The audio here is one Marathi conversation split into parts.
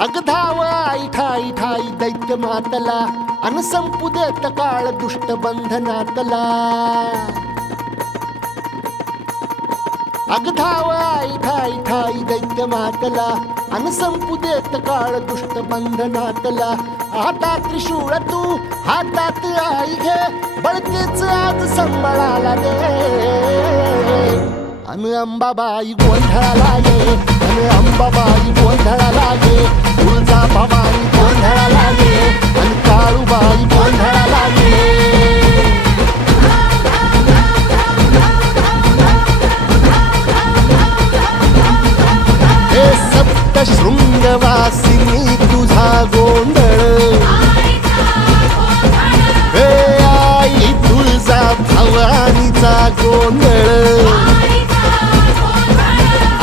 अग धाव आई ठाई ठाई दैत्य मातला अन संपू देत काळ दुष्ट बंधनातला अग धाव आई ठाई ठाई दैत्य मातला अन संपू देत काळ दुष्ट बंधनातला हातात त्रिशूळ तू हातात आई घे बळकेच आज संबळाला दे अन अंबाबाई गोंधळाला ये अन अंबाबाई गोंधळाला ये तुळजा भवानी गोंधळाला ये अन काळूबाई गोंधळाला ये हे सप्तशृंगवासिनी तुझा गोंधळ हे आई तुळजा भवानीचा गोंधळ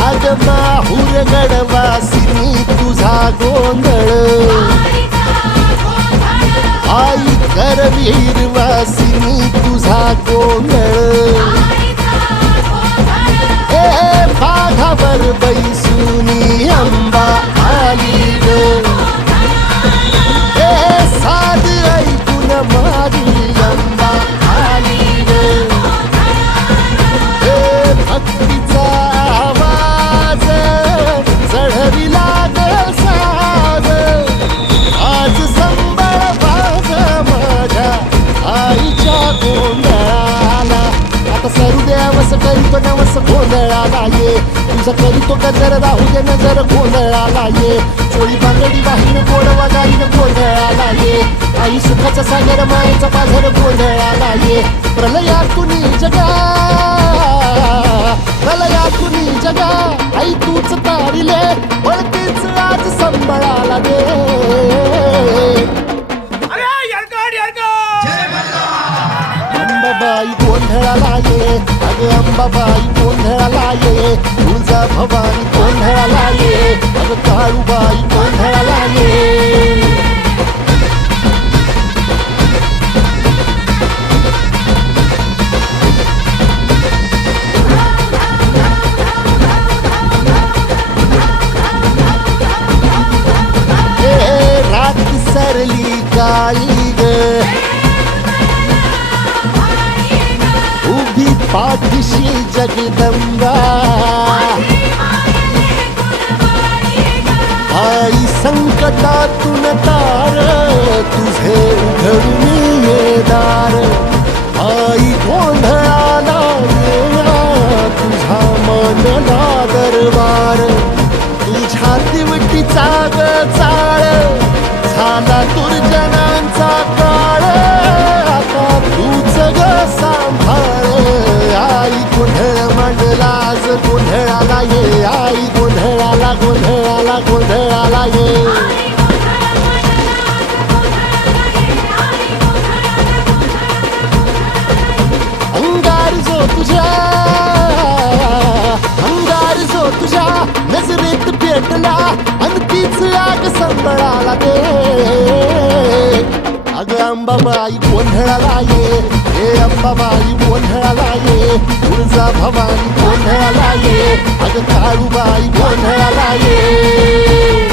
अग माहूर गडवासिनी तुझा गोंधळ आई करवीर वासिनी तुझा गोंधळ ए बाघावर बैसुनी अंबा आली ग ए साध ऐकून माझी अंबा आली ग ए भक्तीचा आवाज चढविला ग साज आज संबळ बाज माझ्या आईच्या गोंधळाला आता सरुदेवस करीतो नवस गोंधळाला ये तुझं करीतो गजर राहू दे नजर गोंधळाला ये चोळी बांगडी वाहीन गोडवा गाईन गोंधळाला ये आई सुखाचा सागर मायेचा पाझर गोंधळाला ये प्रलयातून जगा प्रलयातून जगा आई तूच तारिले वळतीच आज संबळाला दे अंबाबाई गोंधळाला ये अग अंबाबाई गोंधळाला ये तुळजा भवानी गोंधळाला ये अग काळूबाई गोंधळाला ये रात सरली काळी ग उभी पाठीशी जगदंबा आई संकटातून तार तुझे उघडून ये दार आई गोंधळाला येणा तुझा मनला दरबार तुझ्या दिवटीचा ग चाळ झाला दुर्जनांचा काळ आता तूच ग सांभाळ आई गोंधळ मांडला आज गोंधळाला ये आई गोंधळाला गोंधळाला गोंधळाला ये अंगार जो तुझ्या नजरेत पेटला अन तीच आग संबळाला दे अग अंबाबाई गोंधळाला ये हे अंबाबाई गोंधळाला ये तुळजा भवानी गोंधळाला ये अग काळूबाई गोंधळाला ये